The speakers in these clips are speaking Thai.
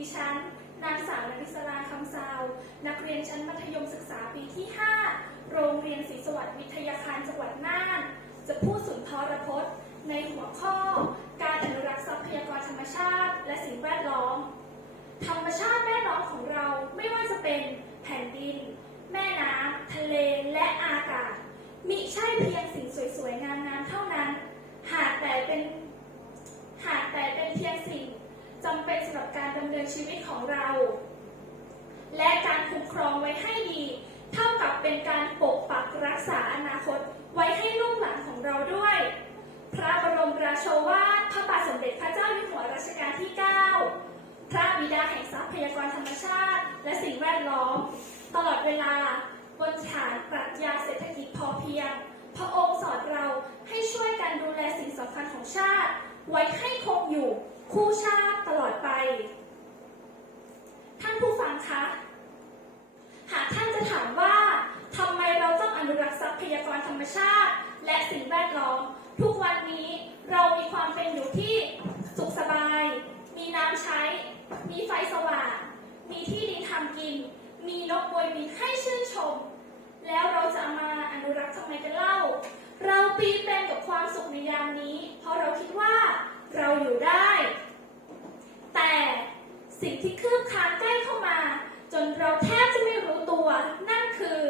ดิฉัน นางสาวนริศราคำซาว นักเรียนชั้นมัธยมศึกษาปีที่ 5 โรงเรียนศรีสวัสดิ์วิทยาคารจังหวัดน่าน จะพูดสุนทรพจน์ ในหัวข้อ การอนุรักษ์ทรัพยากรธรรมชาติ และสิ่งแวดล้อม ธรรมชาติแม่น้องของเราไม่ว่าจะเป็นแผ่นดิน แม่น้ำทะเลและอากาศมิใช่เพียงสิ่งสวยๆ งามๆ เท่านั้น หากแต่เป็นหากแต่เป็นเพียงสิ่ง จำเป็นสำหรับการดำเนินชีวิตของเรา และการคุ้มครองไว้ให้ดี เท่ากับเป็นการปกปักรักษาอนาคตไว้ให้ลูกหลานของเราด้วย พระบรมราโชวาทพระบาทสมเด็จพระเจ้าอยู่หัวรัชกาลที่ 9 พระบิดาแห่งทรัพยากรธรรมชาติ และสิ่งแวดล้อม ตลอดเวลาบนฐานปรัชญาเศรษฐกิจพอเพียง ไว้ให้คงอยู่คู่ชาติตลอดไป ท่านผู้ฟังคะ หากท่านจะถามว่าทำไมเราต้องอนุรักษ์ทรัพยากรธรรมชาติ และสิ่งแวดล้อม ทุกวันนี้เรามีความเป็นอยู่ที่สุขสบาย มีน้ำใช้ มีไฟสว่าง มีที่ดินทำกิน มีนกบวยบินให้ชื่นชม แล้วเราจะมาอนุรักษ์ทำไมกันเล่า เราปีเป็นกับความสุขในยามนี้ เพราะเราคิดว่าเราอยู่ได้ แต่สิ่ง ที่คืบคลานใกล้เข้ามา จนเราแทบจะไม่รู้ตัว นั่นคือ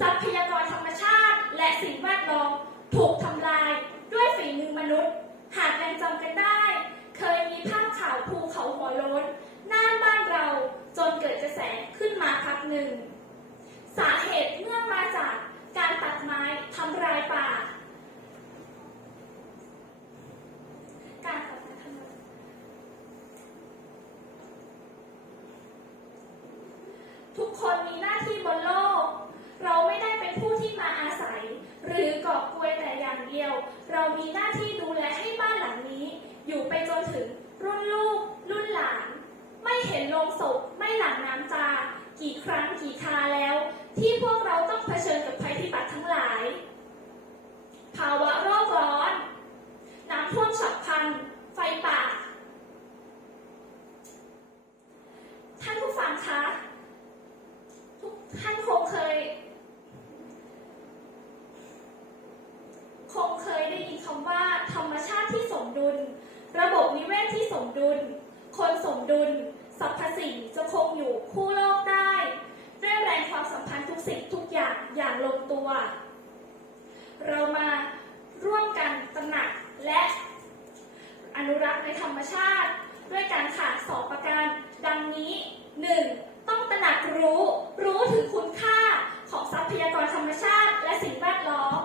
ทรัพยากรธรรมชาติ และสิ่งแวดล้อมถูกทำลายด้วยฝีมือมนุษย์ หากยังจำกันได้ เคยมีภาพข่าวภูเขาหัวโล้นน่านบ้านเราจนเกิดกระแสขึ้นมาพักหนึ่ง สาเหตุเนื่องมาจากการตัดไม้ทำลายป่า การตัดไม้ทำลาย ทุกคนมีหน้าที่บนโลก เราไม่ได้เป็นผู้ที่มาอาศัย หรือกอบกวยแต่อย่างเดียว เรามีหน้าที่ดูแลให้บ้านหลังนี้ อยู่ไปจนถึงรุ่นลูก รุ่นหลาน ไม่เห็นโลงศพไม่หลั่งน้ำตากี่ครั้งกี่คาแล้ว ที่พวกเราต้องเผชิญกับภัยพิบัติทั้งหลาย ภาวะโลกร้อน น้ำท่วมฉับพลัน ไฟป่า ท่านผู้ฟังคะ ทุกท่านคงเคย คงเคยได้ยินคำว่า ธรรมชาติที่สมดุล ระบบนิเวศที่สมดุล คนสมดุลสรรพสิ่งจะคงอยู่คู่โลกได้ด้วยแรงความสัมพันธ์ทุกสิ่งทุกอย่างอย่างลงตัว เรามาร่วมกันตระหนักและอนุรักษ์ในธรรมชาติ ด้วยการขาดสองประการดังนี้ 1. ต้องตระหนักรู้ รู้ถึงคุณค่าของทรัพยากรธรรมชาติ และสิ่งแวดล้อม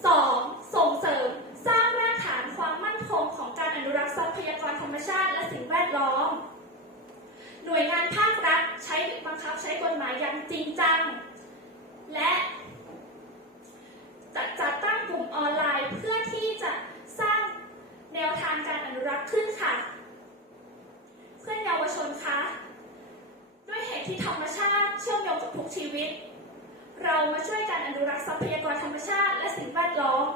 2. ส่งเสริมสร้างรากฐานความมั่นคงของการอนุรักษ์ทรัพยากรธรรมชาติ และสิ่งแวดล้อมหน่วยงานภาครัฐใช้บังคับใช้กฎหมายอย่างจริงจัง และจะจัดตั้งกลุ่มออนไลน์เพื่อที่จะสร้างแนวทางการอนุรักษ์ขึ้นค่ะ เพื่อนเยาวชนคะด้วยเหตุที่ธรรมชาติเชื่อมโยงกับทุกชีวิต เรามาช่วยกันอนุรักษ์ทรัพยากรธรรมชาติและสิ่งแวดล้อม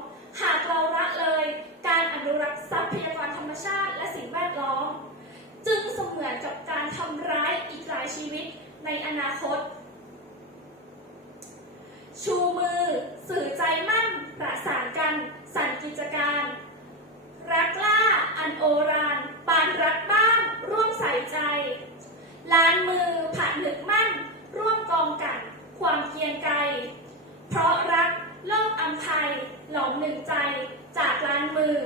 เสมือนกับการทำร้ายอีกหลายชีวิตในอนาคต ชูมือ สื่อใจมั่น ประสานกัน สั่นกิจการ รักล่า อันโอราน ปานรักบ้านร่วมใส่ใจ ล้านมือผัดหนึกมั่น ร่วมกองกัน ความเกียงไกรเพราะรักโลกอัมภัยหลอมหนึ่งใจจากล้านมือ